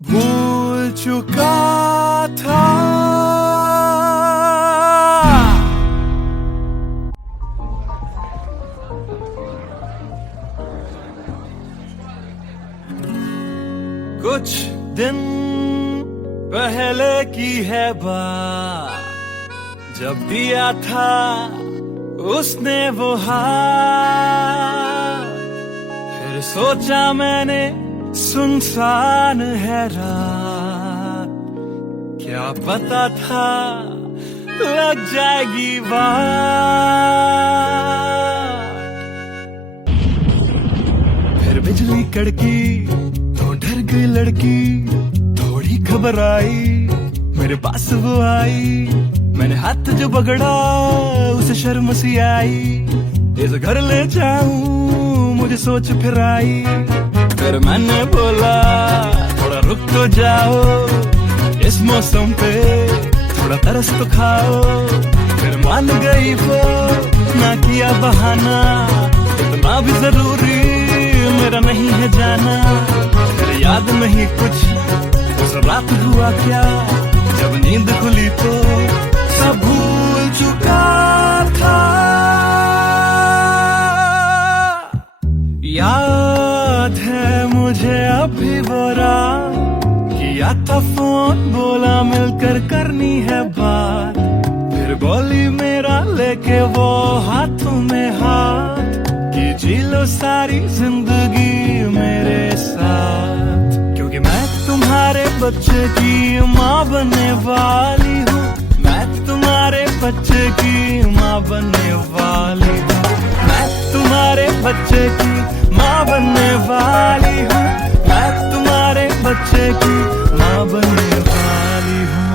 भूल चुका था। कुछ दिन पहले की है बात, जब दिया था उसने वो हाथ। फिर सोचा मैंने सुनसान है रात, क्या पता था लग जाएगी बात। फिर बिजली कड़की तो डर गई लड़की, थोड़ी घबराई मेरे पास वो आई। मैंने हाथ जो पकड़ा उसे शर्म सी आई, इस घर ले जाऊं मुझे सोच फिर आई। फिर मैंने बोला थोड़ा रुक तो जाओ, इस मौसम पे थोड़ा तरस तो खाओ। फिर मान गई वो, ना किया बहाना, इतना भी जरूरी मेरा नहीं है जाना। फिर याद नहीं कुछ उस रात हुआ क्या, जब नींद खुली तो सब भूल चुका था। याद है मुझे अभी वो रात, किया था फोन बोला मिलकर करनी है बात। फिर बोली मेरा लेके वो हाथों में हाथ, कि जी लो सारी जिंदगी मेरे साथ। क्योंकि मैं तुम्हारे बच्चे की माँ बनने वाली हूँ, मैं तुम्हारे बच्चे की माँ बनने वाली हूँ, मैं तुम्हारे बच्चे की माँ बनने वाली हूँ, मैं तुम्हारे बच्चे की माँ बनने वाली हूँ।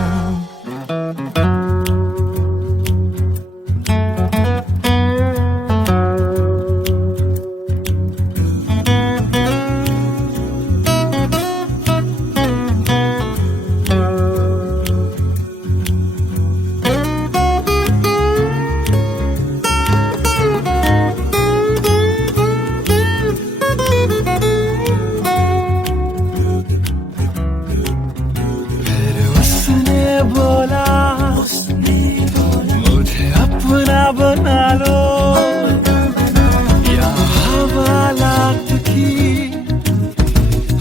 मुझे अपना बना लो, या हवालात की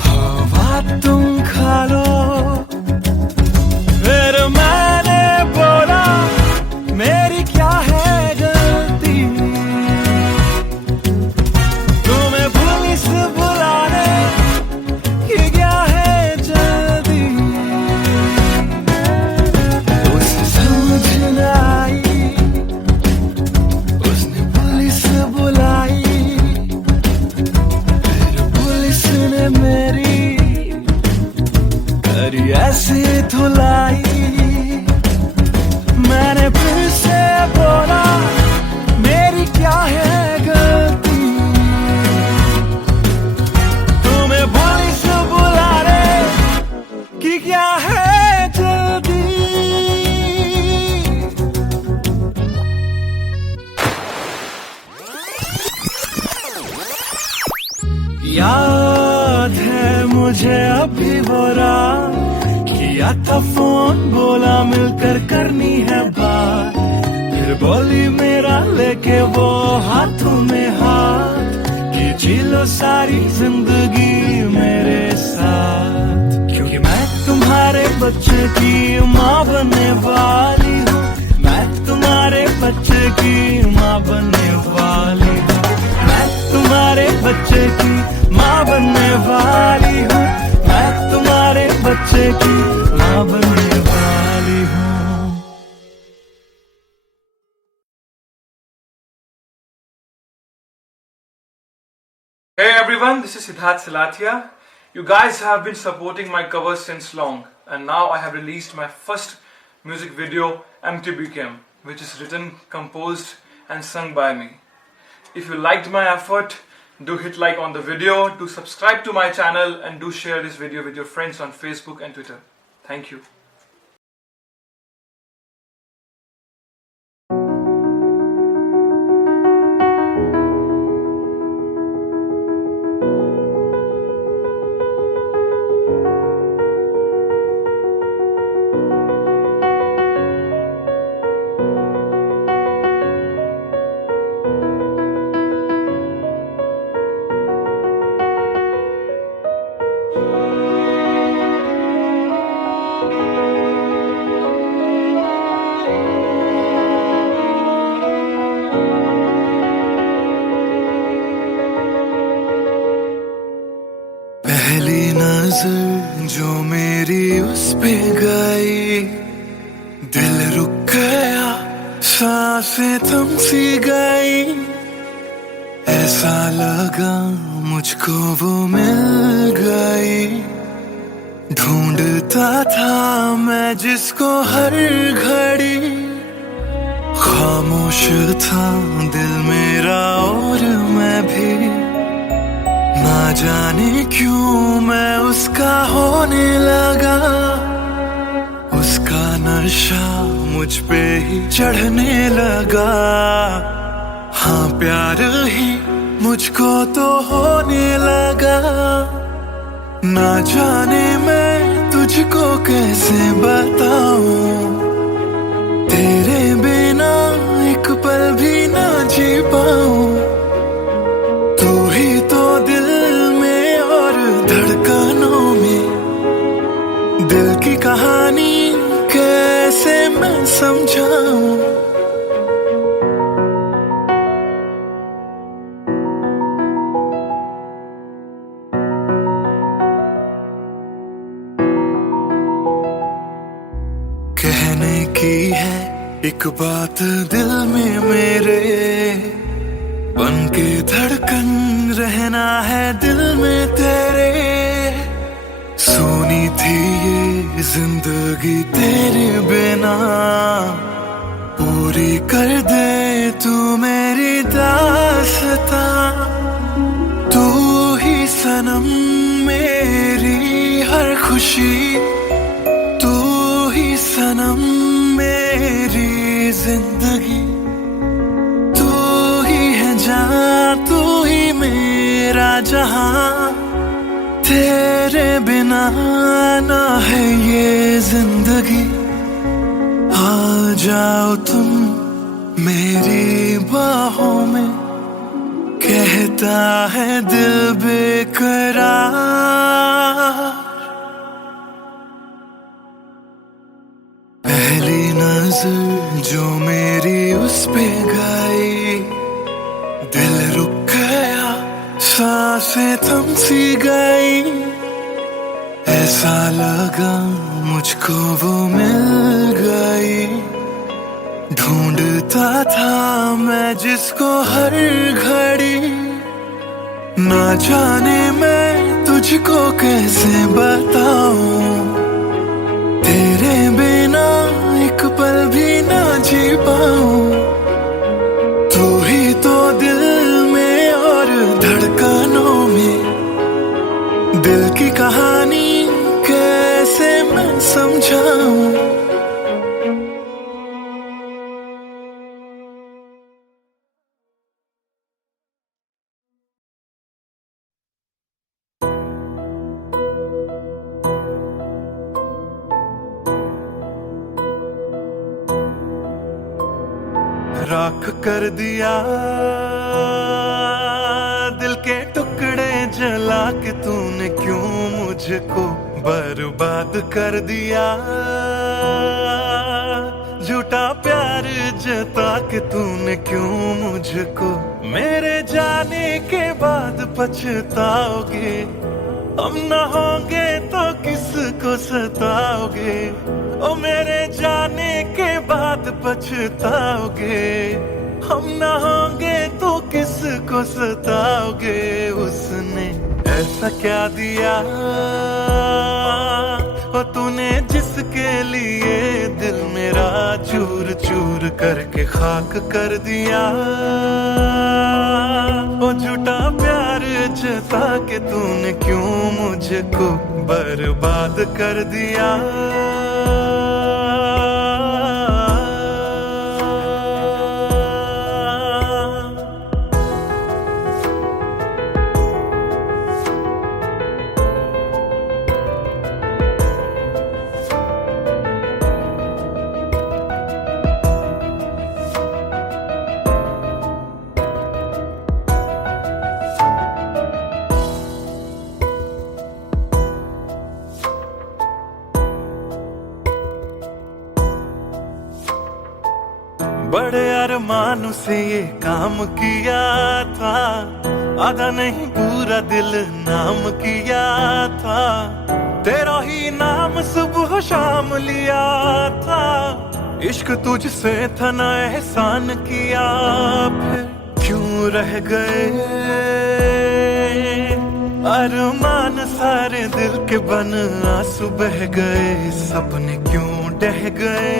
हवा तुम खा लो। फिर मैंने बोला मेरी क्या है गलती, तुम्हें पुलिस बुलाने की क्या है जल्दी। उसे समझ न आई, उसने पुलिस बुलाई, फिर पुलिस ने मेरी करी ऐसी धुलाई। मैंने फिर से बोला मेरी क्या है गलती, तुम्हें पुलिस बुलाने की क्या है जल्दी। याद है मुझे अभी वो रात, किया था फोन बोला मिलकर करनी है बात। फिर बोली मेरा लेके वो हाथों में हाथ, कि जी लो सारी जिंदगी मेरे साथ। क्योंकि मैं तुम्हारे बच्चे की माँ बनने वाली हूँ, मैं तुम्हारे बच्चे की माँ बनने वाली हूँ, मैं तुम्हारे बच्चे की माँ बनने वाली हूँ, मैं तुम्हारे बच्चे की माँ बनने वाली हूँ। Hey everyone, this is Siddharth Salatia. You guys have been supporting my covers since long, and now I have released my first music video, Empty Became, which is written, composed and sung by me. If you liked my effort, do hit like on the video, do subscribe to my channel, and do share this video with your friends on Facebook and Twitter. Thank you. जो मेरी उस पे गई, दिल रुक गया, सांसें थम सी गई। ऐसा लगा मुझको वो मिल गई। ढूंढता था मैं जिसको हर घड़ी, खामोश था दिल मेरा और मैं भी। ना जाने क्यों मैं उसका होने लगा, उसका नशा मुझ पे ही चढ़ने लगा। हाँ प्यार ही मुझको तो होने लगा। ना जाने मैं तुझको कैसे बताऊं, तेरे बिना एक पल भी ना जी पाऊं। तू ही तो दिल में और धड़कनों में, दिल की कहानी कैसे मैं समझाऊं। कहने की है एक बात दिल में मेरे, बन के धड़कन रहना है दिल में तेरे। सुनी थी ये जिंदगी तेरे बिना, पूरी कर दे तू मेरी दास्तां। तू ही सनम मेरी हर खुशी, तू ही सनम मेरी जिंदगी। तू ही है जान, तू ही मेरा जहां। तेरे बिना ना है ये जिंदगी। आ जाओ तुम मेरी बाहों में, कहता है दिल बेकरार। पहली नजर जो मेरी उस पे गई, दिल रुक गया, सांसें थम सी गई। ऐसा लगा मुझको वो मिल गई। ढूंढता था मैं जिसको हर घड़ी, ना जाने मैं तुझको कैसे बताऊं। तेरे बिना एक पल भी ना जी पाऊं। तू ही तो दिल में और धड़कनों में, दिल की कहानी कैसे मैं समझाऊं। राख कर दिया दिल के टुकड़े जला के तूने, क्यों मुझको बर्बाद कर दिया। झूठा प्यार जता के तूने, क्यों मुझको मेरे जाने के बाद पछताओगे। हम न होंगे तो किसको सताओगे, ओ मेरे जाने के बाद पछताओगे। हम न होंगे तो किसको सताओगे। उसने ऐसा क्या दिया ओ तूने, जिसके लिए दिल मेरा चूर चूर करके खाक कर दिया। ओ झूठा प्यार जता के तूने, क्यों मुझको बर्बाद कर दिया। बड़े अरमान से ये काम किया था, आधा नहीं पूरा दिल नाम किया था। तेरा ही नाम सुबह शाम लिया था, इश्क तुझसे था ना एहसान किया, फिर क्यों रह गए अरमान सारे दिल के बन, आंसू बह गए सपने क्यों ढह गए,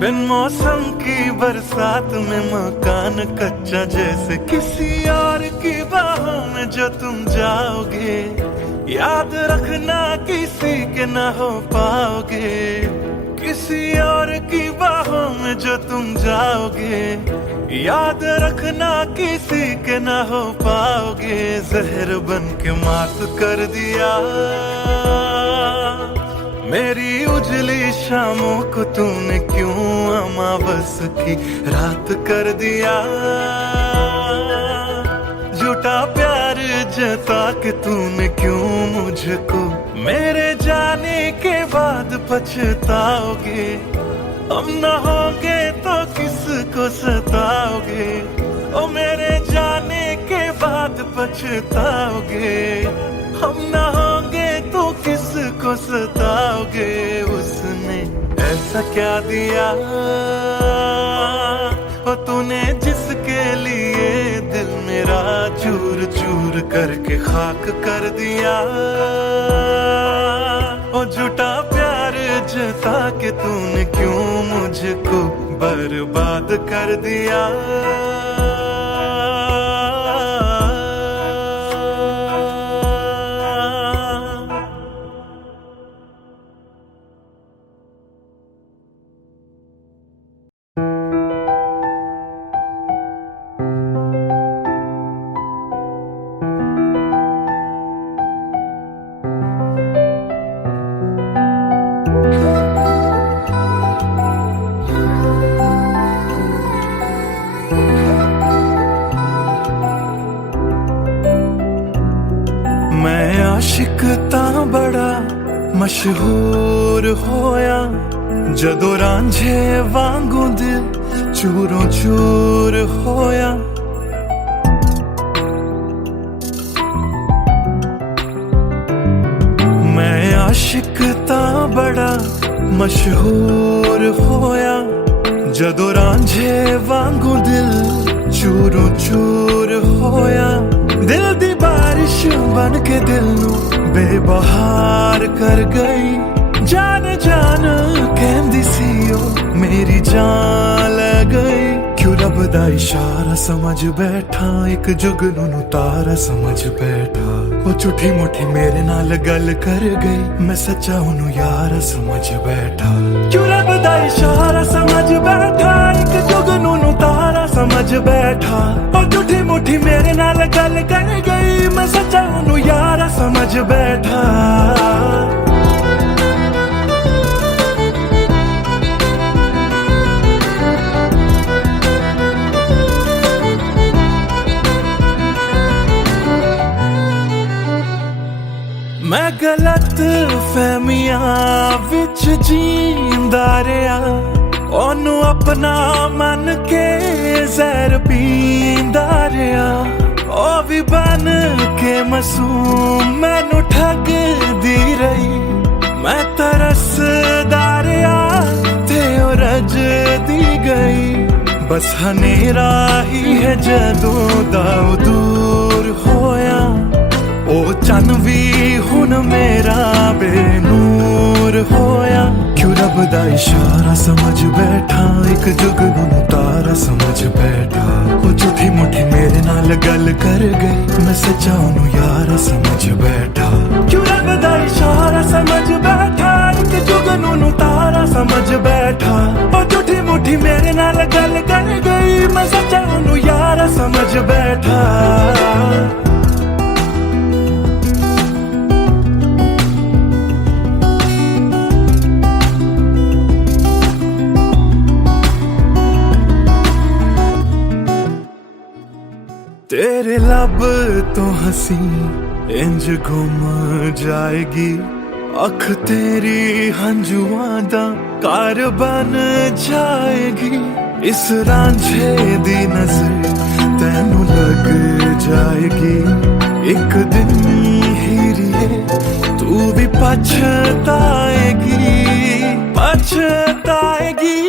बिन मौसम की बरसात में मकान कच्चा जैसे किसी और की बाहों में जो तुम जाओगे, याद रखना किसी के ना हो पाओगे, किसी और की बाहों में जो तुम जाओगे, याद रखना किसी के ना हो पाओगे, जहर बन के मात कर दिया मेरी उजली शामों को तूने, क्यों अमावस की रात कर दिया, झूठा प्यार जता के तूने क्यों मुझको, मेरे जाने के बाद पछताओगे, हम न होंगे तो किसको सताओगे, ओ मेरे जाने के बाद पछताओगे, हम न होंगे तो किसको सताओगे, उसने ऐसा क्या दिया ओ तूने जिसके लिए दिल मेरा चूर चूर करके खाक कर दिया, ओ झूठा प्यार जता के तूने क्यों मुझको बर्बाद कर दिया। मैं आशिक तां बड़ा मशहूर होया, जदों रांझे वांगू दिल चूरों चूर होया, मैं आशिक तां बड़ा मशहूर होया, जदों रांझे वांगू दिल चूरों चूर होया, दिल दी बारिश बन के दिल नू बेबहार कर गई, जान जान कहंदी सी ओ मेरी जान ले गई, क्यों रब दा इशारा समझ बैठा, एक जुगनू नू तारा समझ बैठा, ओ झूठी मुठी मेरे नाल गल कर गई, मैं सच्चा ओनू यार समझ बैठा, क्यों रब दा इशारा समझ बैठा, एक जुगनू नू तारा समझ बैठा, ओ झूठी मुठी मेरे नाल गल कर गई, मैं सच्चा ओनू यार समझ बैठा। मैं गलत फहमियां विच जींदा रहा, ओनू अपना मन के जहर पींदा रहा, ओ भी बन के मासूम मैनू ठगदी रही, मैं तरसदा रहा ते ओ रजदी गई, बस हनेरा ही है जदों दा दूर होया, ओ चन भी हुन मेरा बेनूर होया, क्यों रब दा इशारा समझ बैठा, एक जुगनू नू तारा समझ बैठा, ओ झूठी मुठी मेरे नाल गल कर गई, मैं सच्चा ओनू यार समझ बैठा, क्यों रब दा इशारा समझ बैठा, एक जुगनू नू तारा समझ बैठा, ओ झूठी मुठी मेरे नाल गल कर गई, मैं सच्चा ओनू यार समझ बैठा। तेरे लब तो हंसी इंज गुम जाएगी, अख तेरी हंजुआं दा कार बन जाएगी, इस रांझे दी नजर तैनू लग जाएगी, एक दिन हीरी तू भी पछताएगी, पछताएगी।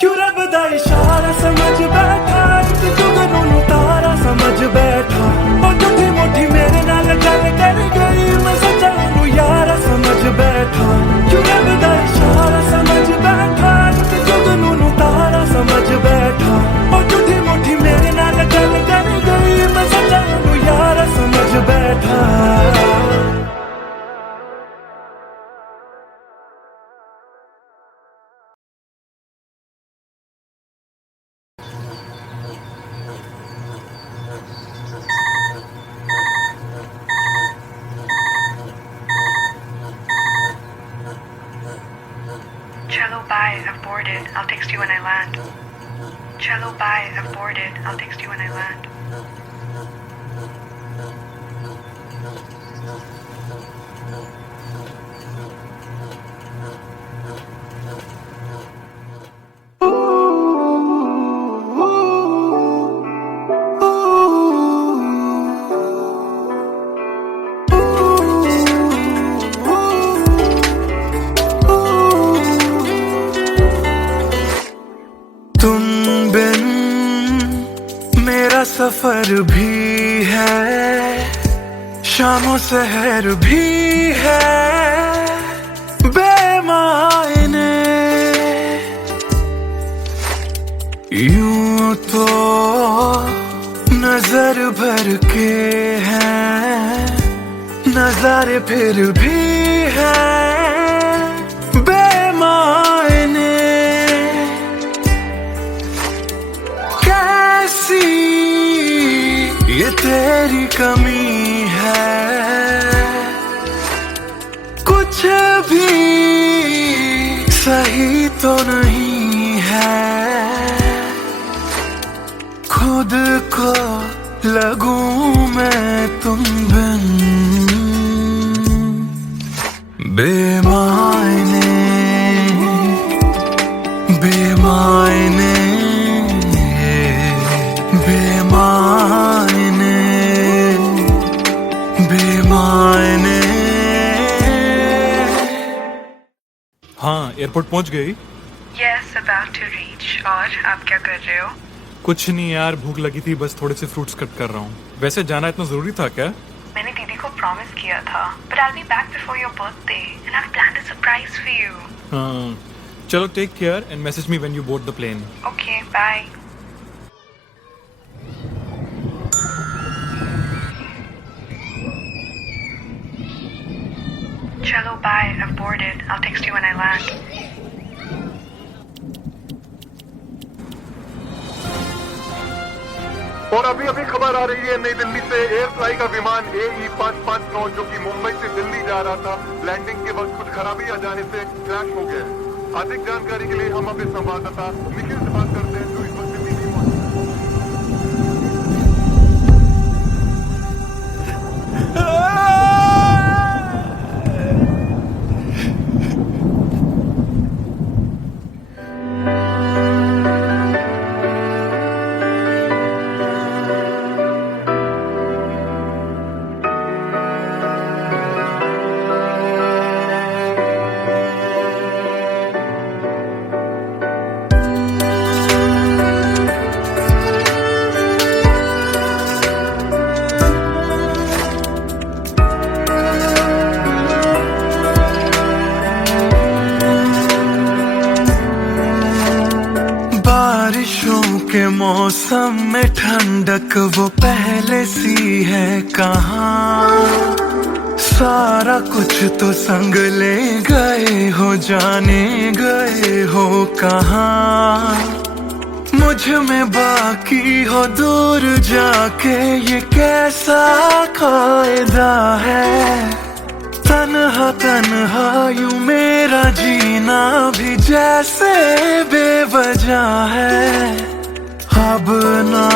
क्यों रब दा इशारा समझ बैठा, एक जुगनू तारा समझ बैठा। और झूठी मुठी मेरे नाल गल कर गई, मैं सच्चा नू यारा समझ बैठा। क्यों रब दा इशारा समझ बैठा, एक जुगनू तारा समझ बैठा। और झूठी मुठी मेरे नाल गल कर गई, मैं सच्चा नू यारा समझ बैठा। Cello, bye, I've boarded. I'll text you when I land. Cello, bye, I've boarded. I'll text you when I land. तुम बिन मेरा सफर भी है, शामों सहर भी है बेमायने। यूं तो नजर भर के हैं नजारे, फिर भी है बेमायने। कैसी ये तेरी कमी है, कुछ भी सही तो नहीं है। खुद को लगूं मैं तुम बिन बेमायने, बेमायने, बेमायने, बेमायने। हाँ, एयरपोर्ट पहुंच गई? Yes, about to reach. और आप क्या कर रहे हो? कुछ नहीं यार, भूख लगी थी, बस थोड़े से फ्रूट्स कट कर रहा हूँ। वैसे जाना इतना जरूरी था क्या? मैंने दीदी को प्रॉमिस किया था, but I'll be back before your birthday and I've planned a surprise for you. हाँ, चलो take care and message me when you board the plane. Okay, bye. Cello, bye, I've boarded. I'll text you when I land. और अभी अभी खबर आ रही है नई दिल्ली से, एयर फ्लाई का विमान AE559 जो कि मुंबई से दिल्ली जा रहा था, लैंडिंग के वक्त कुछ खराबी आ जाने से क्रैश हो गया है। अधिक जानकारी के लिए हम अपने संवाददाता निखिल से बात करते हैं जो इस वक्त दिल्ली में मौजूद के मौसम में ठंडक वो पहले सी है कहाँ। सारा कुछ तो संग ले गए हो, जाने गए हो कहाँ। मुझ में बाकी हो दूर जाके, ये कैसा कायदा है। तन्हा तन्हा यूं मेरा जीना भी जैसे बेवजह है। अब ना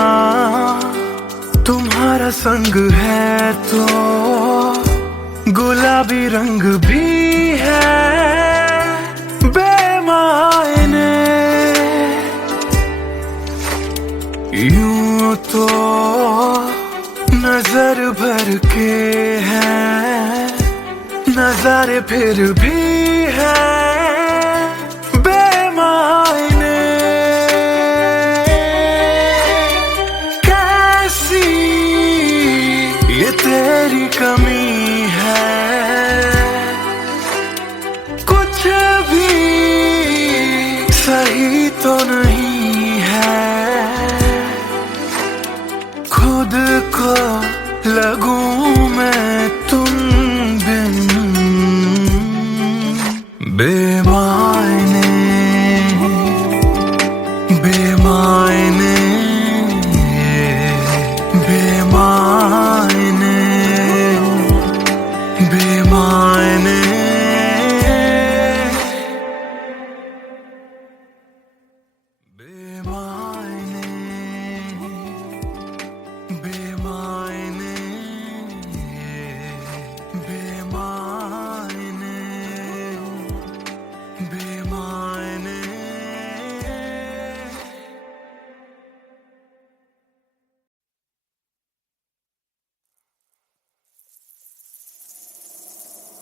तुम्हारा संग है तो गुलाबी रंग भी है। यूं तो नजर भर के हैं, नजारे फिर भी है बेमायने। कैसी ये तेरी कमी है, कुछ भी सही तो नहीं है। खुद को लगूं मैं तुम बिन बेमायने, बेमायने, बेमायने, बेमायने।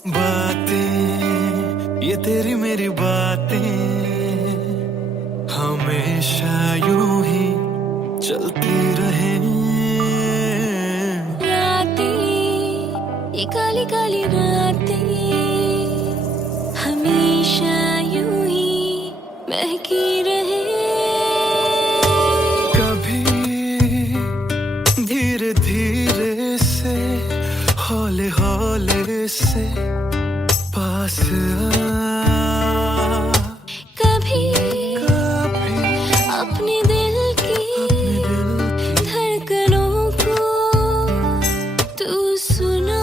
बातें ये तेरी मेरी बातें हमेशा यूं ही चलती रहे। रातें ये काली काली रातें हमेशा यूं ही महकी रहे। कभी धीरे धीरे से हौले हौले से पास कभी अपने दिल की धड़कनों को तू सुना।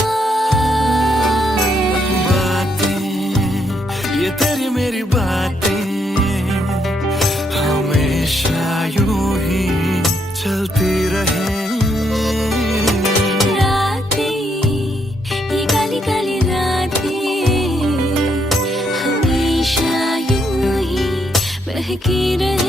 बातें ये तेरी मेरी बातें हमेशा यूं ही चलती रहे। महकी रहे।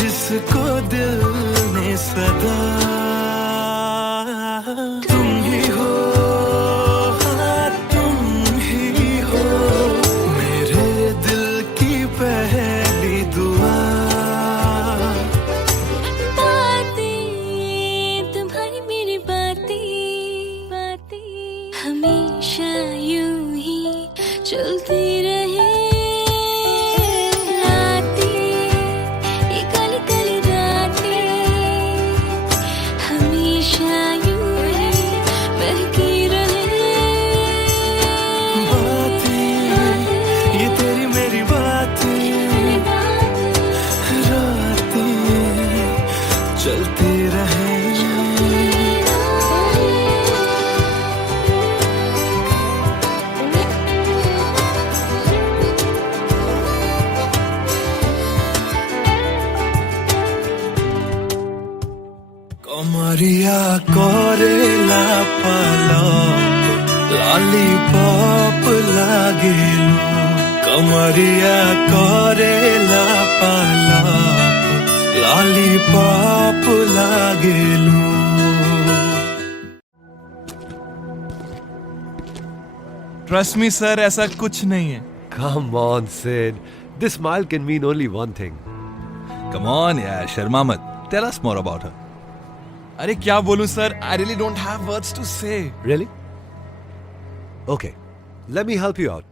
जिसको दिल ने सदा तुम ही हो, हाँ तुम ही हो मेरे दिल की पहली दुआ। बातें तुम्हारी मेरी बातें हमेशा यूं ही चलती रहे। चलते रहे। कमरिया कोरेला पालप लॉलीपॉप लागेलू। कमरिया कोरेला पालप लॉलीपॉप लागेलू। ट्रस्ट मी सर, ऐसा कुछ नहीं है। Come on, Sid. This smile can mean only one thing. Come on, yeah, Sharma मत. Tell us more about her. अरे क्या बोलूं sir, I really don't have words to say. Really? Okay, let me help you out.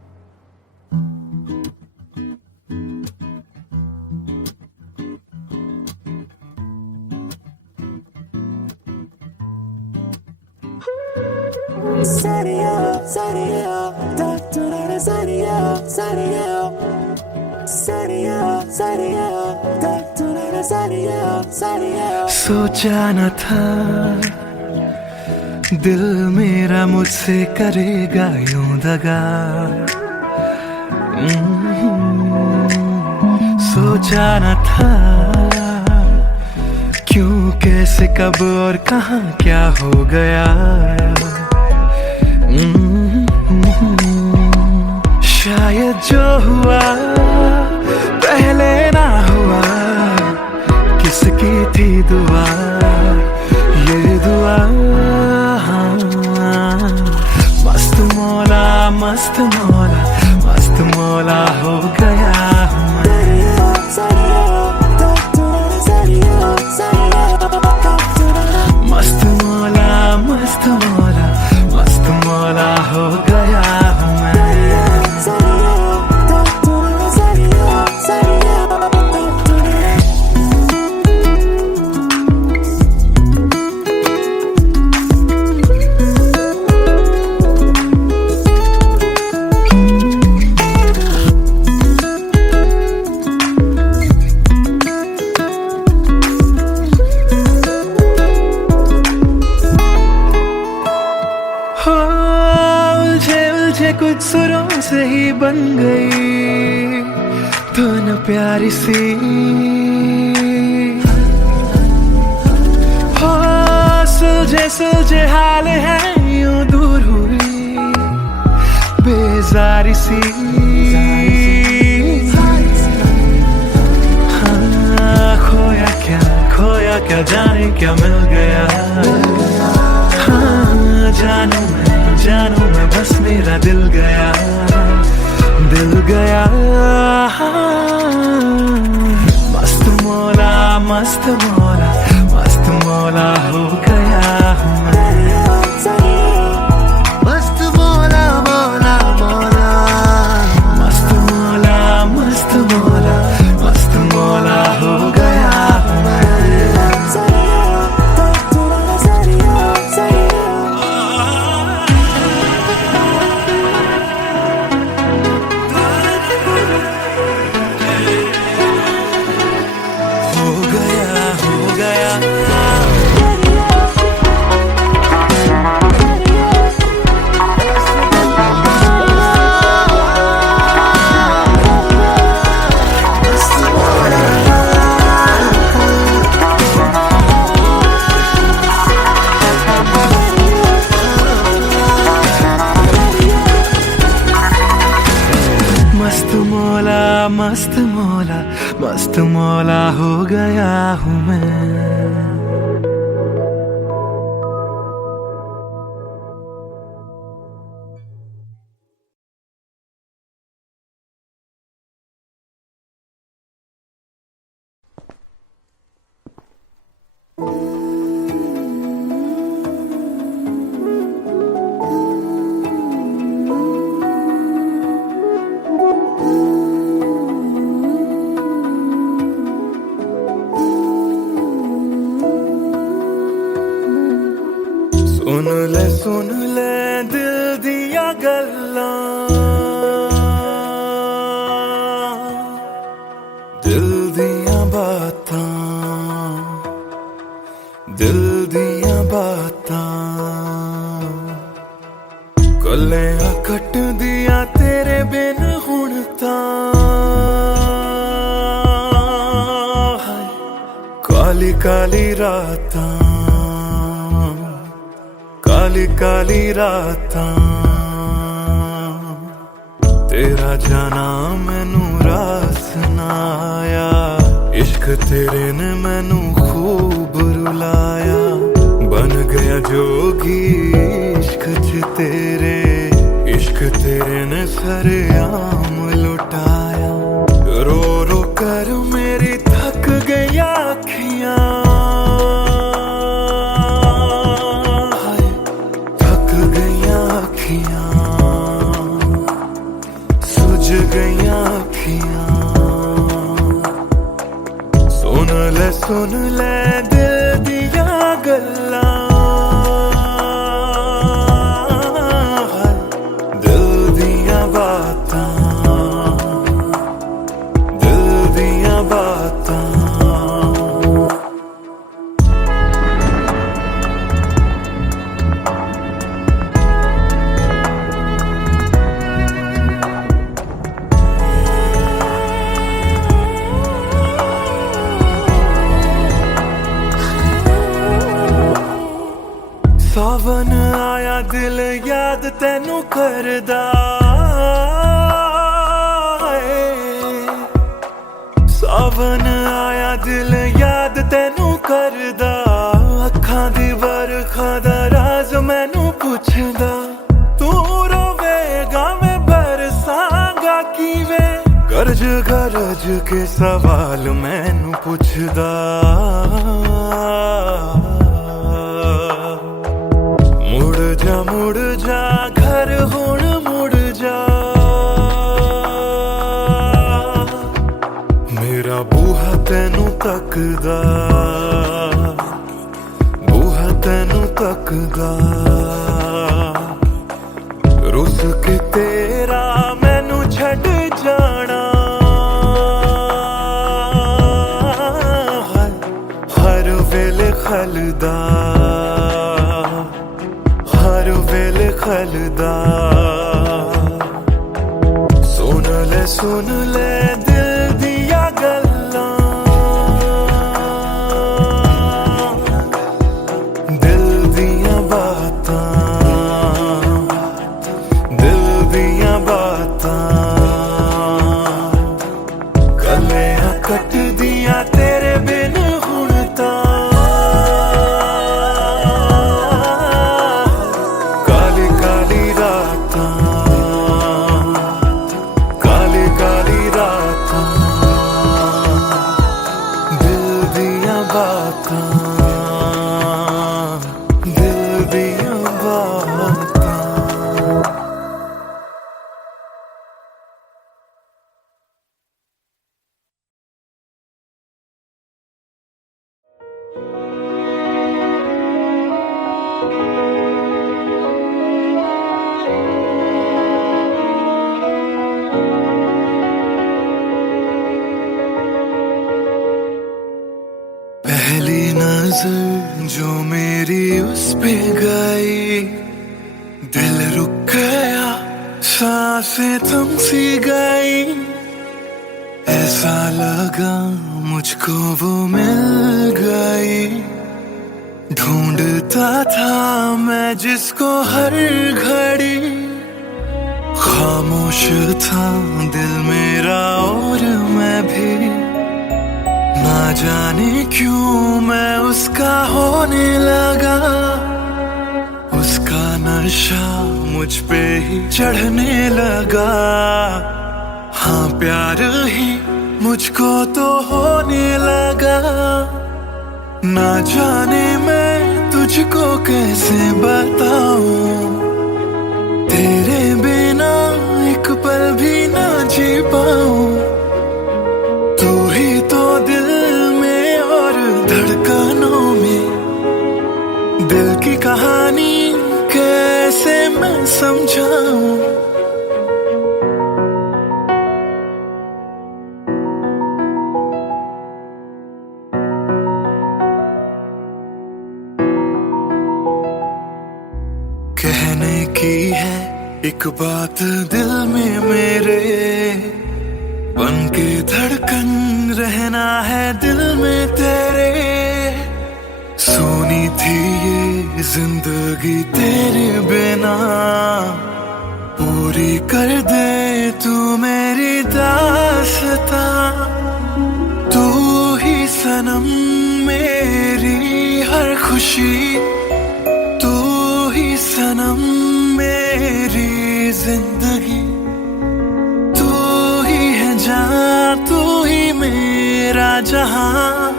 सोचा न था दिल मेरा मुझसे करेगा यूं दगा। सोचा न था क्यों, कैसे, कब और कहां क्या हो गया। शायद जो हुआ पहले ना हुआ, किसकी थी दुआ, ये दुआ। मस्त मौला, मस्त मौला, मस्त मौला हो गया हूँ मैं। मस्त मौला, मस्त मौला, मस्त मौला हो गया हूँ मैं। कुछ सुरों से ही बन गई धुन प्यारी सी, हो सुलझे सुलझे हाल है यूं दूर हुई बेजारी सी। हाँ, खोया क्या जाने क्या मिल गया। हाँ, जानू मैं बस मेरा दिल गया। मस्त मौला, मस्त मौला, मस्त मौला हो गया हूँ मैं। मस्त मौला, मौला मौला, मस्त मौला, मस्त मौला, मस्त मौला हो गया हूँ मैं। मस्त मौला, मस्त मौला हो गया हूँ मैं। सुन ले दिल दिया गल्लां, दिल दिया बातां, दिल दिया बातां। गल्लां कट दिया तेरे बिन हुण तां। काली काली रातां, काली काली रातां। तेरा जाना मैनू रास ना आया। इश्क तेरे ने मैनू खूब रुलाया। बन गया जोगी इश्क च तेरे। इश्क तेरे ने सरेआम लुटाया। रो रो कर मेरी थक गई अखियां। सुन ले दिल दिया गल्ला, दिल दिया बातां, दिल दिया बातां। सावन आया दिल याद तैनू करदा है, सावन आया दिल याद तैनू करदा, अखां दी बरखा दा राज मैनू पुछदा, तू रोवेगा मैं बरसांगा किवें, गरज गरज के सवाल मैनू पुछदा। मुड़ जा घर हुण मुड़ जा, मेरा बूहा तैनू तकदा, बूहा तैनू तकदा, रुस के तेरा मैनू छड़ जाना, हर वेले खलदा, हर वेले खलदा। सुन ले दिल दिया गल्लां, दिल दिया बातां, दिल दिया बातां। गलियां कट दिया तेरे बिन हुण तां, दिल दिया बातां। पहली नजर जो मेरी उस पे गई, दिल रुक गया, सांसें थम सी गई, ऐसा लगा मुझको वो मिल गई, ढूंढता था मैं जिसको हर घड़ी, खामोश था दिल मेरा और मैं भी, ना जाने क्यों मैं उसका होने लगा, उसका नशा मुझ पे ही चढ़ने लगा, हाँ प्यार ही मुझको तो होने लगा, ना जाने मैं तुझको कैसे बताऊं, तेरे बिना एक पल भी ना जी पाऊं, तू ही तो दिल में और धड़कनों में, दिल की कहानी कैसे मैं समझाऊं। कहने की है एक बात दिल में मेरे, बन के धड़कन रहना है दिल में तेरे, सोनी थी ये जिंदगी तेरे बिना, पूरी कर दे तू मेरी दास्तां, तू ही सनम मेरी हर खुशी, तू ही सनम मेरी जिंदगी, तू ही है जान, तू ही मेरा जहां,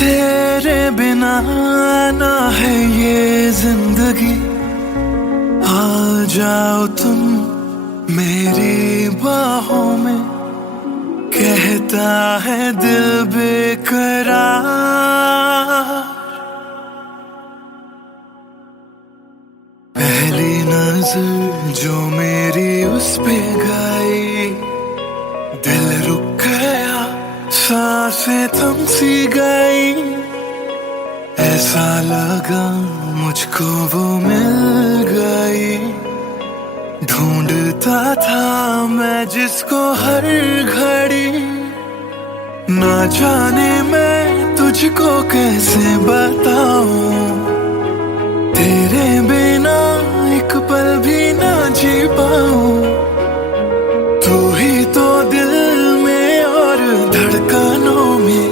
तेरे बिना ना है ये जिंदगी, आ जाओ तुम मेरी बाहों में, कह रहता है दिल बेकरार, पहली नजर जो मेरी उस पे गई, दिल रुक गया, सांसें थम सी गई। ऐसा लगा मुझको वो मिल गई, ढूंढता था मैं जिसको हर घड़ी। ना जाने मैं तुझको कैसे बताऊं, तेरे बिना एक पल भी ना जी पाऊं। तू ही तो दिल में और धड़कनों में,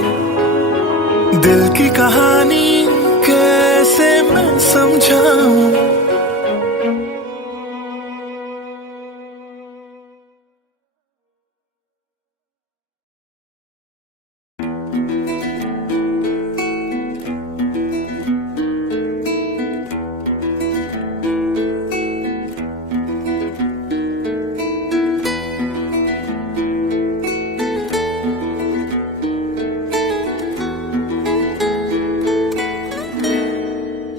दिल की कहानी कैसे मैं समझाऊं।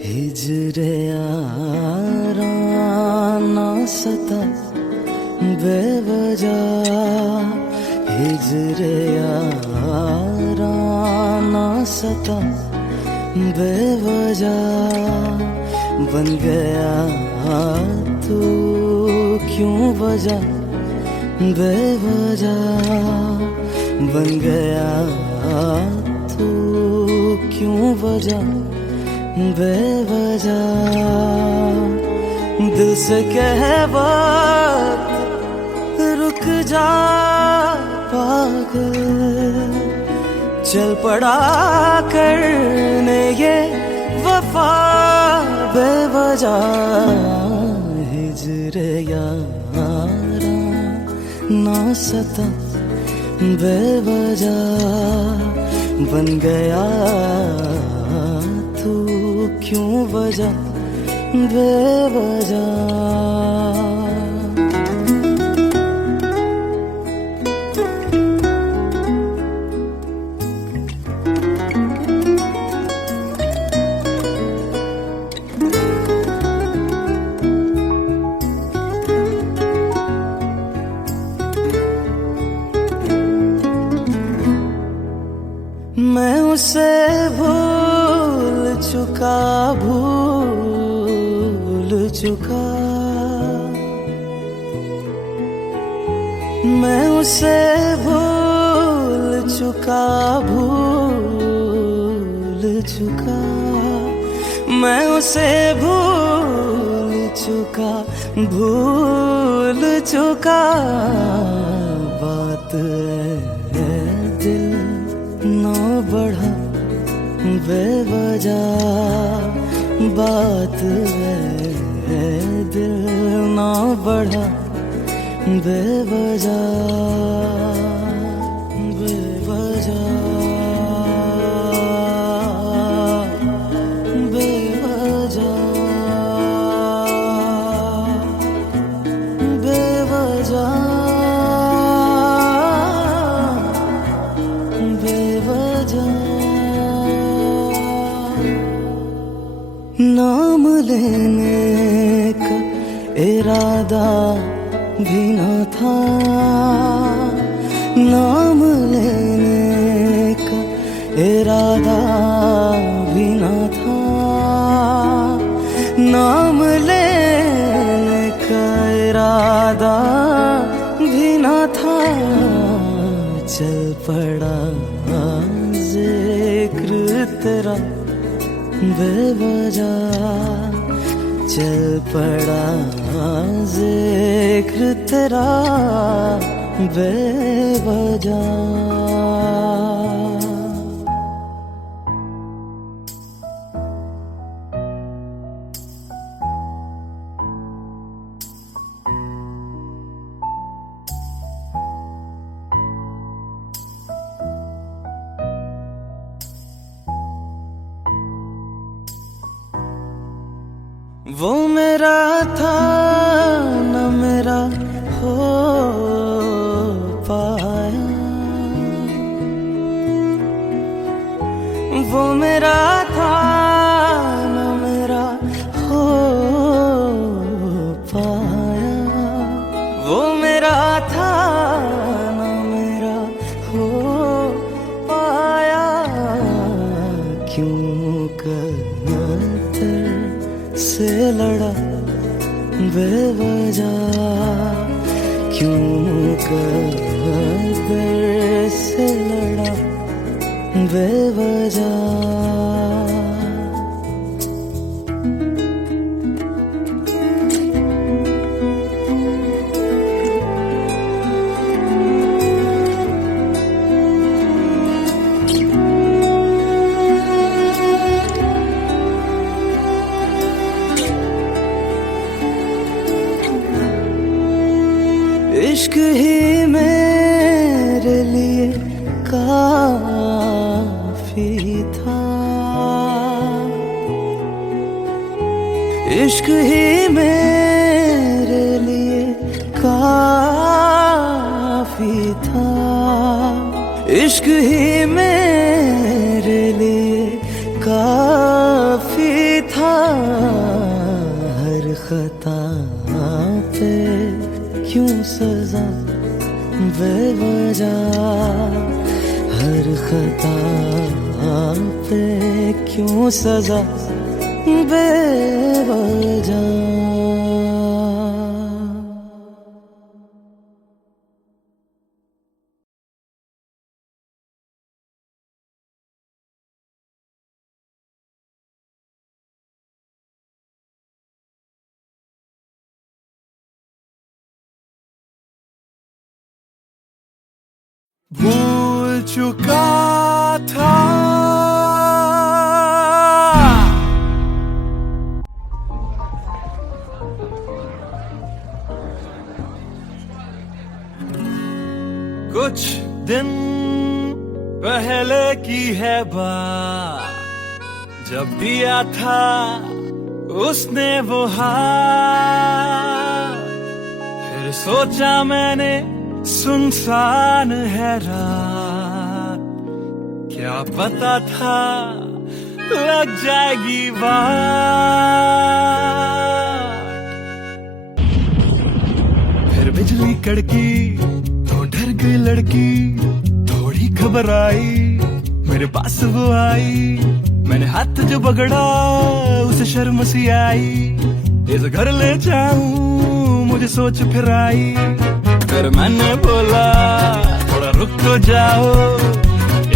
हिजरे याराना सता बेवजह, हिजरे याराना सता बेवजह। बन गया तू क्यों वजह, बेवजह बन गया तू क्यों वजह, बेवजह। दिल से कह वक्त रुक जा पागल, चल पड़ा करने ये वफा बेवजह। हिजरे यारा ना सता बेवजह, बन गया तू क्यों वजह, बेवजह। मैं उसे भूल चुका, भूल चुका। मैं उसे भूल चुका, भूल चुका। मैं उसे भूल चुका, भूल चुका। बात है दिल ना बढ़ा बेवजह, बात है दिल ना बढ़ा बेवजह, बेवजह, बेवजह, बेवजह, बेवजह। नाम लेने का इरादा भी न था, नाम लेने का इरादा भी न था। नाम लेने का इरादा भी न था। चल पड़ा जिक्र तेरा बेवजह, चल पड़ा जिक्र तेरा बेवजह। वो मेरा था न मेरा हो पाया, वो मेरा था न मेरा हो पाया, वो मेरा था न मेरा हो पाया, क्यों कर से लड़ा बेवजह, क्यों कर से लड़ा बेवजह। इश्क ही मेरे लिए काफी था, इश्क ही मेरे लिए काफी था, इश्क ही मेरे लिए काफी था, हर खता पे क्यों सजा बेवजह, हर खता पे क्यों सजा बेवजह। भूल चुका था कुछ दिन पहले की है बात, जब दिया था उसने वो हाथ, फिर सोचा मैंने सुनसान है रात, क्या पता था लग जाएगी बात। फिर बिजली कड़की तो डर गई लड़की, थोड़ी घबराई मेरे पास वो आई, मैंने हाथ जो पकड़ा उसे शर्म सी आई, इस घर ले जाऊं मुझे सोच फिर आई, फिर मैंने बोला थोड़ा रुक तो जाओ,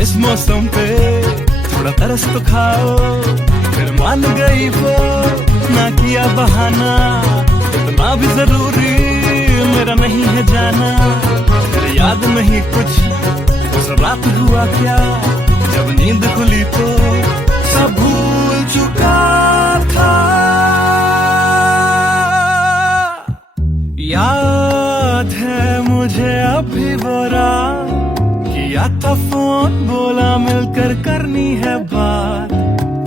इस मौसम पे थोड़ा तरस तो खाओ, फिर मान गई वो ना किया बहाना, इतना भी जरूरी मेरा नहीं है जाना, फिर याद नहीं कुछ उस रात हुआ क्या, जब नींद खुली तो सब भूल चुका था। याद है मुझे अभी वो रात, किया था फोन बोला मिलकर करनी है बात,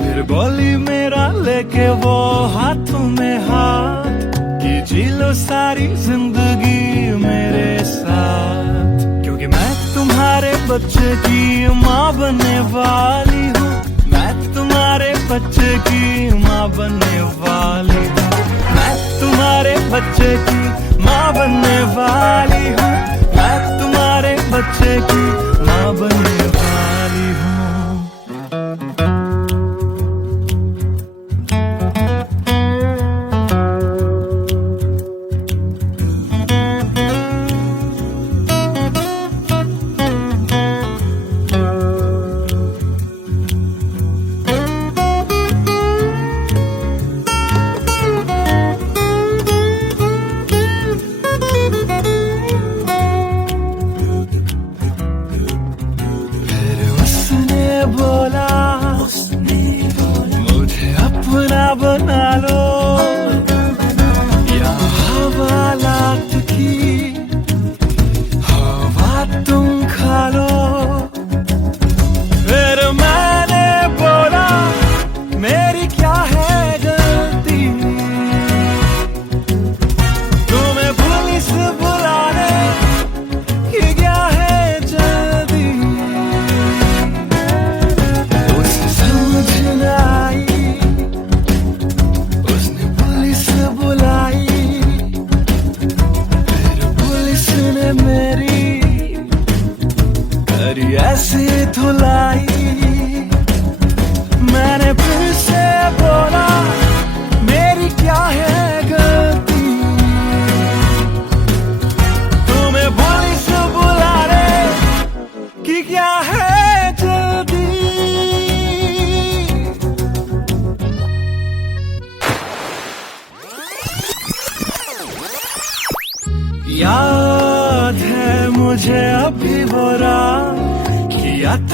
फिर बोली मेरा लेके वो हाथों में हाथ, कि जी लो सारी जिंदगी मेरे साथ, क्योंकि मैं तुम्हारे बच्चे की माँ बनने वाली हूँ, मैं तुम्हारे बच्चे की माँ बनने वाली हूँ, मैं तुम्हारे बच्चे की माँ बनने वाली हूँ, मैं तुम्हारे बच्चे की माँ बनने वाली हूँ।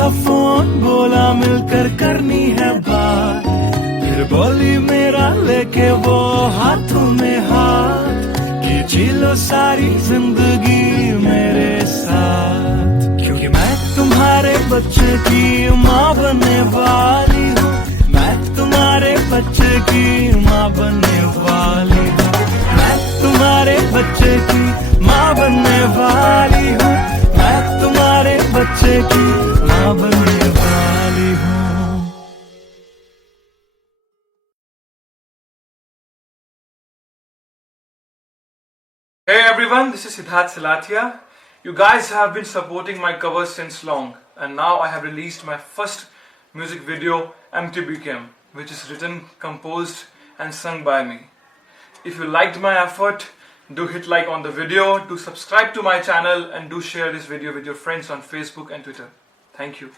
था फोन, बोला मिलकर करनी है बात। फिर बोली मेरा लेके वो हाथों में हाथ, कि जी लो सारी जिंदगी मेरे साथ। क्योंकि मैं तुम्हारे बच्चे की माँ बनने वाली हूँ, मैं तुम्हारे बच्चे की माँ बनने वाली हूँ, मैं तुम्हारे बच्चे की माँ बनने वाली हूँ, मैं तुम्हारे बच्चे की माँ बनने वाली हूँ। Hey everyone, this is Siddharth Salathia. You guys have been supporting my covers since long, and now I have released my first music video, MTBKM, which is written, composed and sung by me. If you liked my effort, do hit like on the video, do subscribe to my channel, and do share this video with your friends on Facebook and Twitter. Thank you.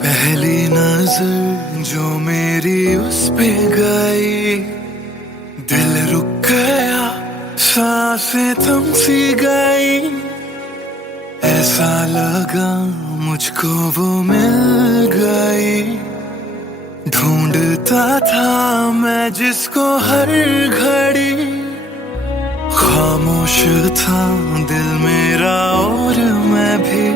पहली नजर जो मेरी उस पे गई, दिल रुक गया, सांसें थम सी गई। ऐसा लगा मुझको वो मिल गई, ढूंढता था मैं जिसको हर घड़ी। खामोश था दिल मेरा और मैं भी,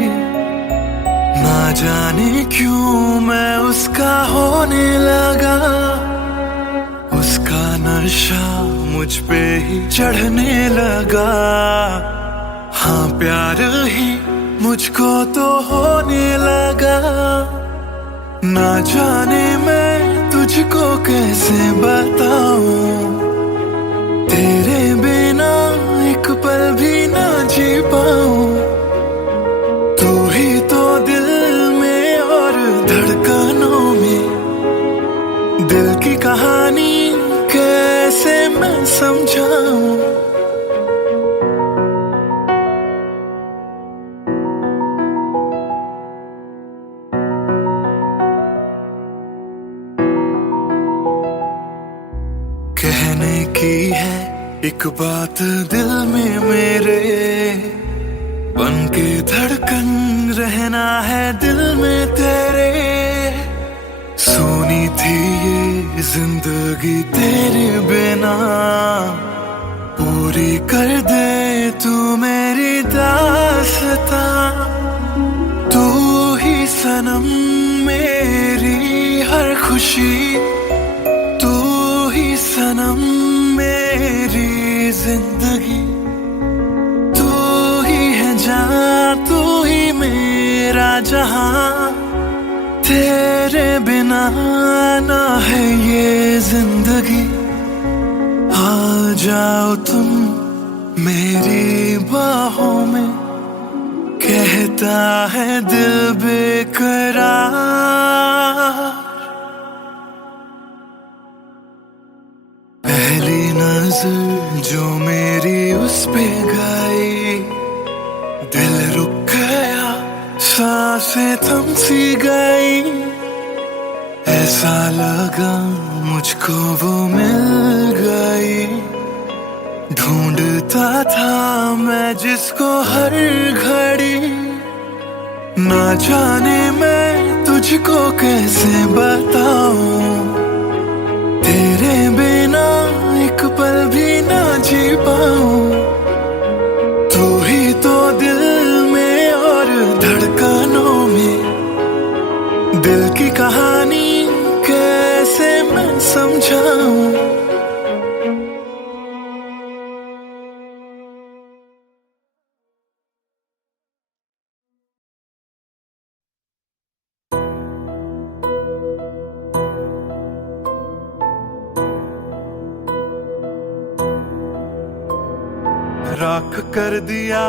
ना जाने क्यों मैं उसका होने लगा। उसका नशा मुझ पे ही चढ़ने लगा, हाँ प्यार ही मुझको तो होने लगा। ना जाने मैं तुझको कैसे बताऊं, तेरे बिना एक पल भी ना जी पाऊं। तू ही तो दिल में और धड़कनों में, दिल की कहानी कैसे मैं समझाऊं। कहने की है एक बात दिल में मेरे, बन के धड़कन रहना है दिल में तेरे। सोनी थी ये जिंदगी तेरे बिना, पूरी कर दे तू मेरी दास्तां। तू ही सनम मेरी हर खुशी, तू ही सनम मेरी जिंदगी। तू ही है जान, तू ही मेरा जहां, तेरे बिना ना है ये जिंदगी। आ जाओ तुम मेरी बाहों में, कहता है दिल बेकरार। पहली नजर जो मेरी उस पे गई, दिल रुक गया, सांसें थम सी गई। ऐसा लगा मुझको वो मिल गई, ढूंढता था मैं जिसको हर घड़ी। ना जाने मैं तुझको कैसे बताऊं, तेरे बिना एक पल भी ना जी पाऊं। तू ही तो दिल में और धड़कनों में, दिल की कहानी कैसे मैं समझाऊं। राख कर दिया,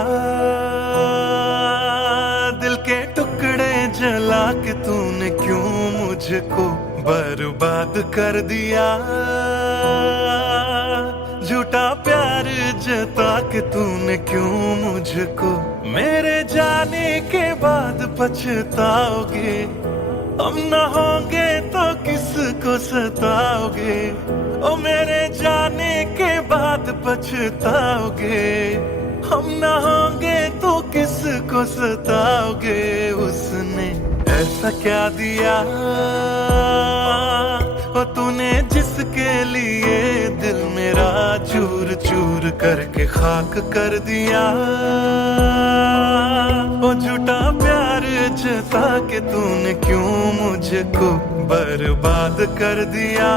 दिल के टुकड़े जला के तूने क्यों मुझको बर्बाद कर दिया। झूठा प्यार जता के तूने क्यों मुझको, मेरे जाने के बाद पछताओगे। हम न होंगे तो किसको सताओगे, ओ मेरे जाने के बाद पछताओगे। हम न होंगे तो किसको सताओगे। उसने ऐसा क्या दिया ओ तूने जिसके लिए दिल मेरा चूर चूर करके खाक कर दिया। ओ झूठा प्यार जता के तूने क्यों मुझको बर्बाद कर दिया।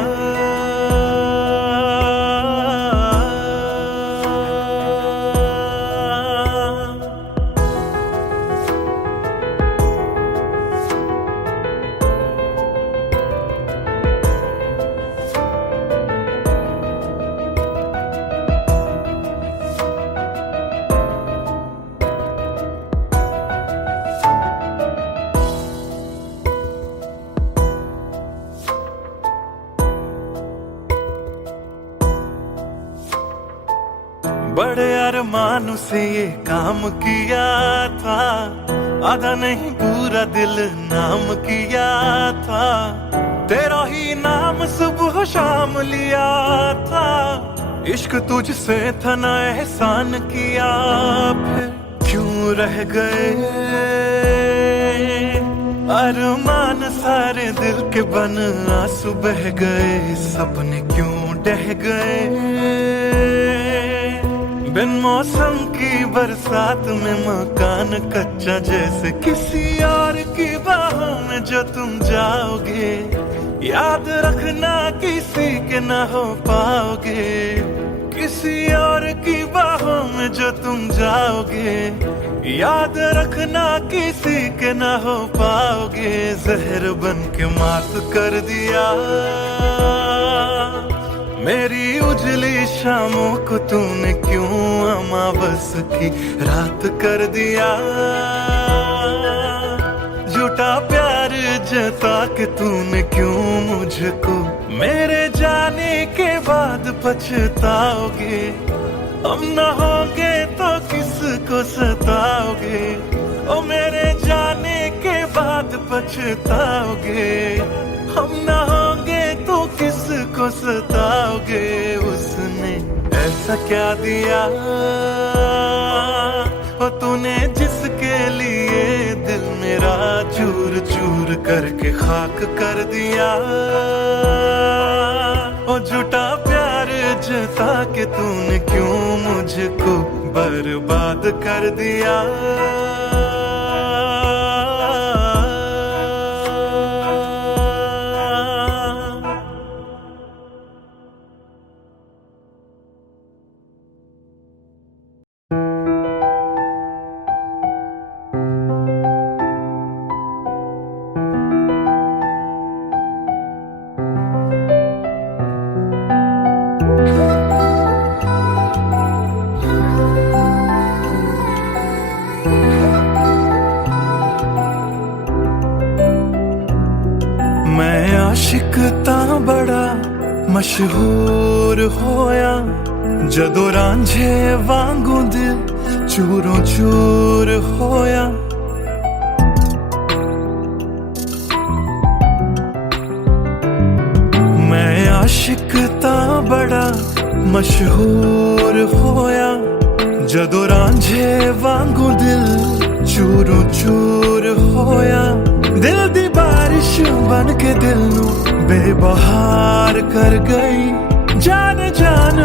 बड़े अरमान से ये काम किया था, आधा नहीं पूरा दिल नाम किया था। तेरा ही नाम सुबह शाम लिया था, इश्क तुझसे था ना एहसान किया। फिर क्यों रह गए अरमान सारे दिल के बन आंसू बह गए। सपने क्यों ढह गए बिन मौसम की बरसात में मकान कच्चा जैसे किसी और की बाहों में जो तुम जाओगे। याद रखना किसी के ना हो पाओगे, किसी और की बाहों में जो तुम जाओगे। याद रखना किसी के ना हो पाओगे। जहर बन के मात कर दिया मेरी उजली शामों को तूने क्यों अमावस की रात कर दिया। झूठा प्यार जता के तूने क्यों मुझको, मेरे जाने के बाद पछताओगे। हम न होंगे तो किसको सताओगे, ओ मेरे जाने के बाद पछताओगे। हम न होंगे तो किसको सताओगे। उसने ऐसा क्या दिया ओ तूने जिसके लिए दिल मेरा चूर चूर करके खाक कर दिया। ओ झूठा प्यार जता के तूने क्यों मुझको बर्बाद कर दिया। आशिक तां बड़ा मशहूर होया, जदों रांझे वांगू दिल चूरों चूर होया। मैं आशिक तां बड़ा मशहूर होया, जदों रांझे वांगू दिल चूरों चूर होया। दिल दी बारिश बन के दिल नू बेबहार कर गई। जान जान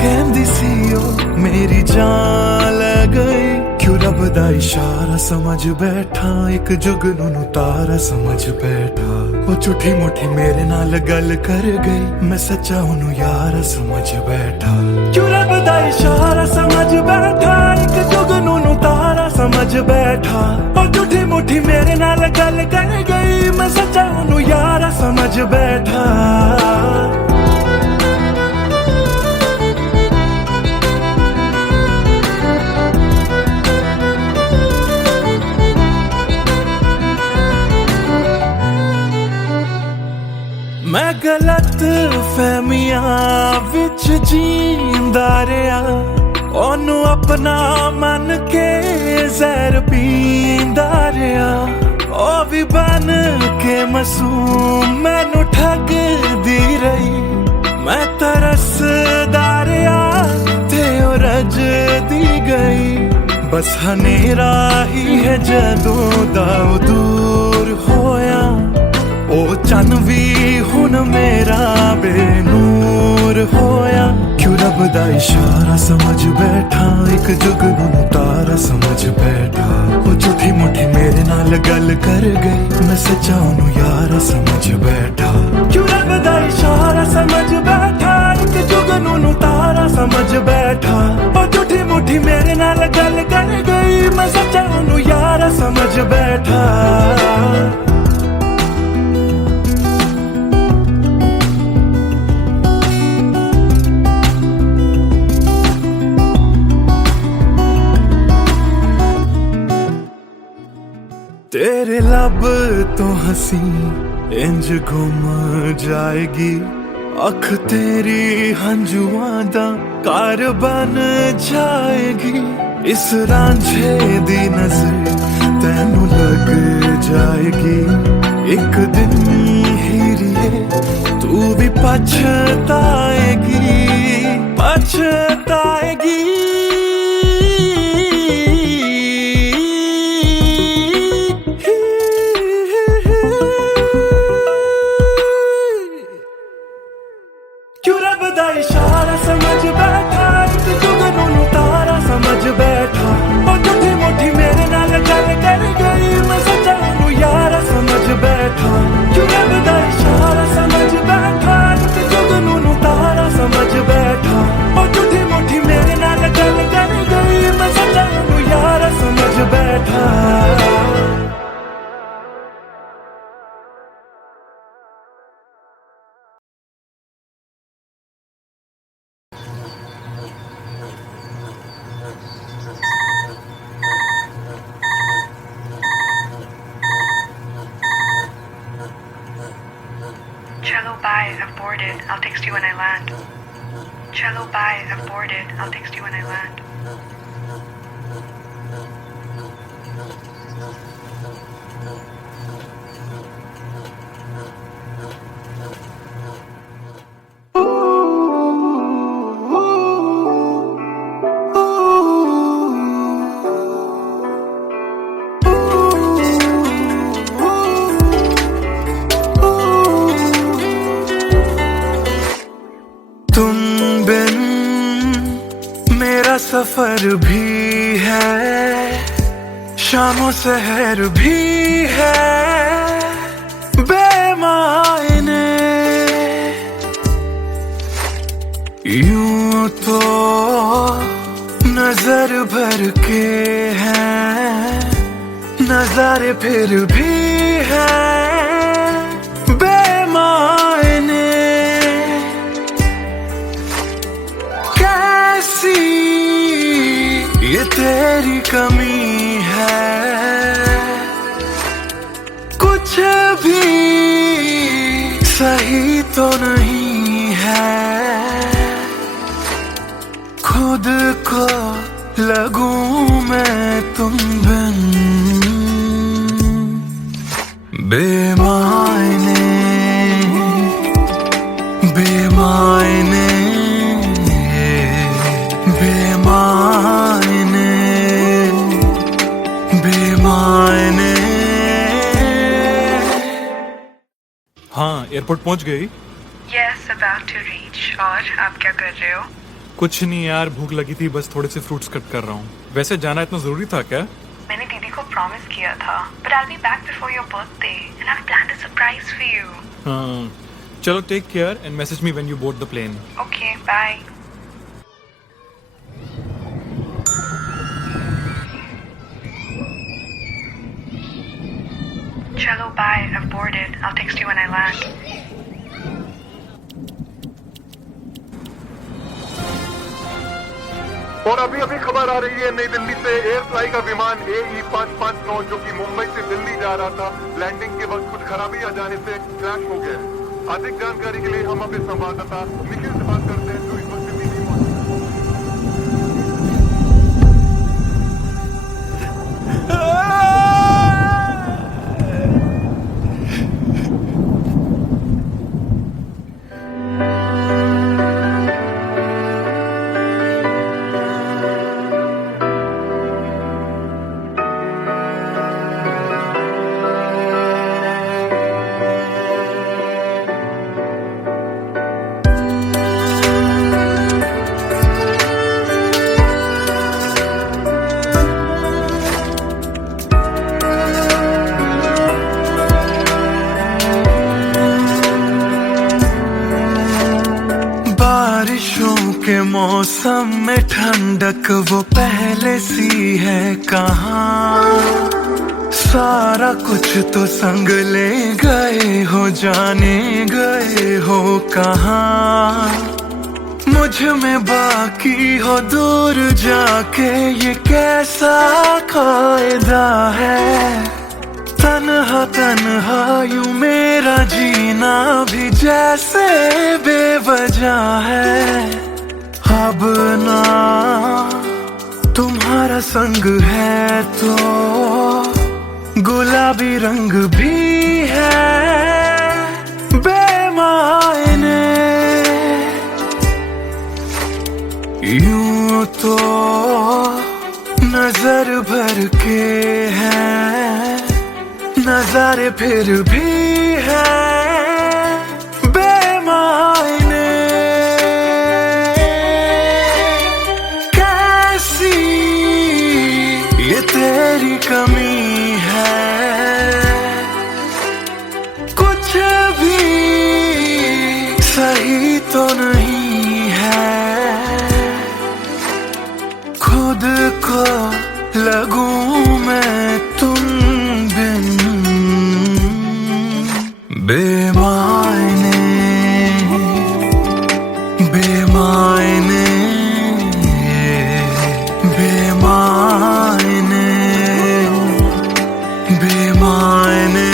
कहंदी सी ओ मेरी जान ले गई। क्यों रब दा इशारा समझ बैठा, एक जुगनू नू तारा समझ बैठा। ओ झूठी मुठी मेरे नाल गल कर गई, मैं सच्चा ओनू यार समझ बैठा। क्यों रब दा इशारा समझ बैठा, एक जुगनू नू तारा समझ बैठा। ओ झूठी मुठी मेरे नाल गल कर गई, मैं सच्चा ओनू यार समझ बैठा। गलत फहमियां विच जींदा रहा ओनू अपना मन के जहर पींदा रहा ओ भी बन के मासूम मैनू ठगदी रही मैं तरसदा रहा ते ओ रजदी गई बस हनेरा ही है जदों दा दूर होया ओ चन भी हुन मेरा बेनूर होया क्यों रब दा इशारा समझ बैठा एक जुगनू तारा समझ बैठा ओ झूठी मुठी मेरे नाल गल कर गई मैं सच्चा ओनू यारा समझ बैठा क्यों रब दा इशारा समझ बैठा एक जुगनू तारा समझ बैठा ओ झूठी मुठी मेरे नाल गल कर गई मैं सच्चा ओनू यारा समझ बैठा तेरे लब तो हंसी इंज गुम जाएगी अख तेरी हंजुआं दा घर बन जाएगी इस रांझे दी नजर तैनू लग जाएगी एक दिन हीरिए तू भी पछताएगी पछताएगी इशारा समझ बैठा एक जुगनू तारा समझ बैठा और झूठी मुठी मेरे नाल गल कर गई मैं सच्चा ओनू यारा समझ बैठा क्यों रब दा इशारा समझ बैठा एक जुगनू तारा समझ बैठा और झूठी मुठी मेरे नाल गल कर गई मैं सच्चा ओनू यारा समझ बैठा Cello, bye. I've boarded. I'll text you when I land. Cello, bye. I've boarded. I'll text you when I land. सफर भी है शामों सहर भी है बेमायने यूं तो नजर भर के हैं नजारे फिर भी है बेमायने कैसी ये तेरी कमी है कुछ भी सही तो नहीं है खुद को लगूं मैं तुम बिन बेमायने बेमायने बेमायने बेमायने। हाँ, एयरपोर्ट पहुंच गई? Yes, about to reach. और आप क्या कर रहे हो? कुछ नहीं यार, भूख लगी थी, बस थोड़े से फ्रूट्स कट कर रहा हूँ। वैसे जाना इतना जरूरी था क्या? मैंने दीदी को प्रॉमिस किया था, but I'll be back before your birthday, and I've planned a surprise for you. हाँ, चलो take care and message me when you board the plane. Okay, bye. Cello, bye. I've boarded. I'll text you when I land. और अभी अभी खबर आ रही है नई दिल्ली से एयर फ्लाई का विमान AE559 जो कि मुंबई से दिल्ली जा रहा था लैंडिंग के वक्त कुछ खराबी आ जाने से क्रैश हो गया। अधिक जानकारी के लिए हम अपने संवाददाता निखिल से बात करते हैं जो इस वक्त दिल्ली में मौजूद हैं। बारिशों के मौसम में ठंडक वो पहले सी है कहाँ। सारा कुछ तो संग ले गए हो, जाने गए हो कहाँ। मुझ में बाकी हो दूर जाके ये कैसा कायदा है। तन्हा तन्हा यूं मेरा जीना भी जैसे बेवजह है। अब ना तुम्हारा संग है तो गुलाबी रंग भी है बेमायने। यूं तो नजर भर के हैं नजारे, फिर भी है बेमायने। कैसी ये तेरी कमी है, कुछ भी सही तो नहीं है। खुद को लगूं मैं तुम बिन बेमायने बेमायने बेमायने बेमायने।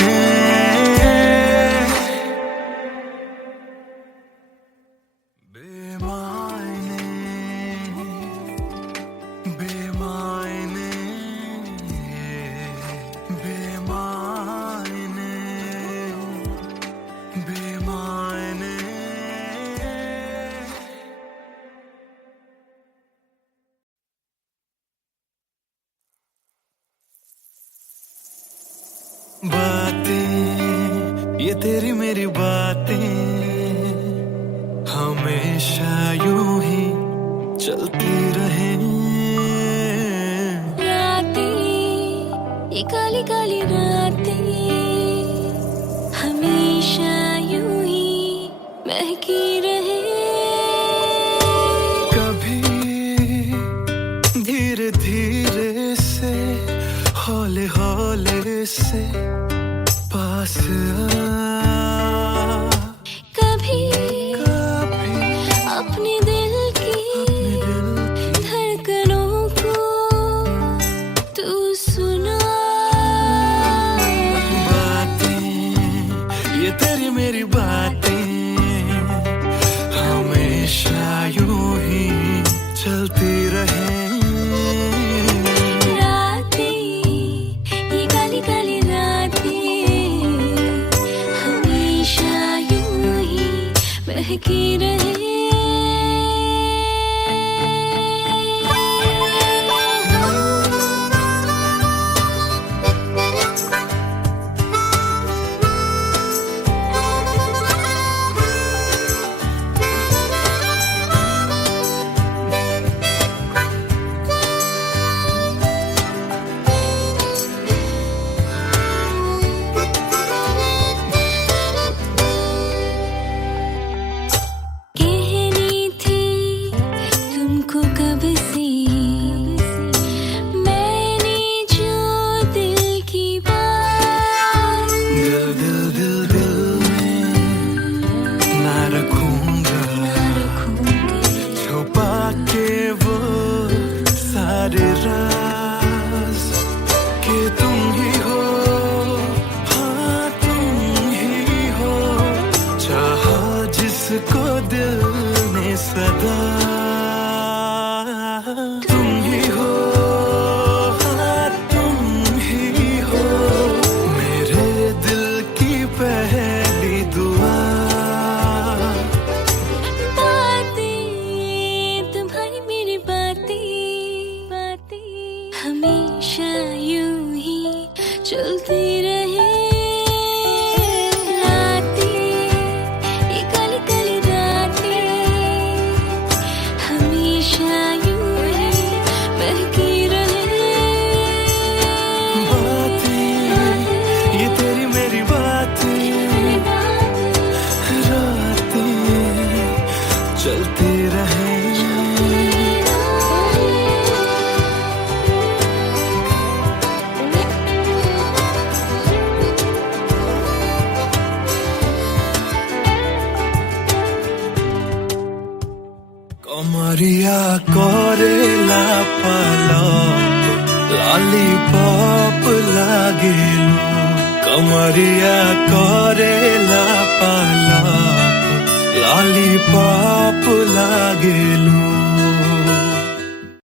बातें ये तेरी मेरी बातें हमेशा यूं ही चलती रहे। रातें ये काली काली रातें हमेशा यूं ही महकी रहे। कभी धीरे धीरे से हौले हौले से पास कभी अपने दिल की धड़कनों को तू सुना। बातें ये तेरी मेरी बातें हमेशा यूं ही चलती रहे। महकी रहे। करेला पालप लॉलीपॉप लागेलू कमरिया करेला पालप लॉलीपॉप लागेलू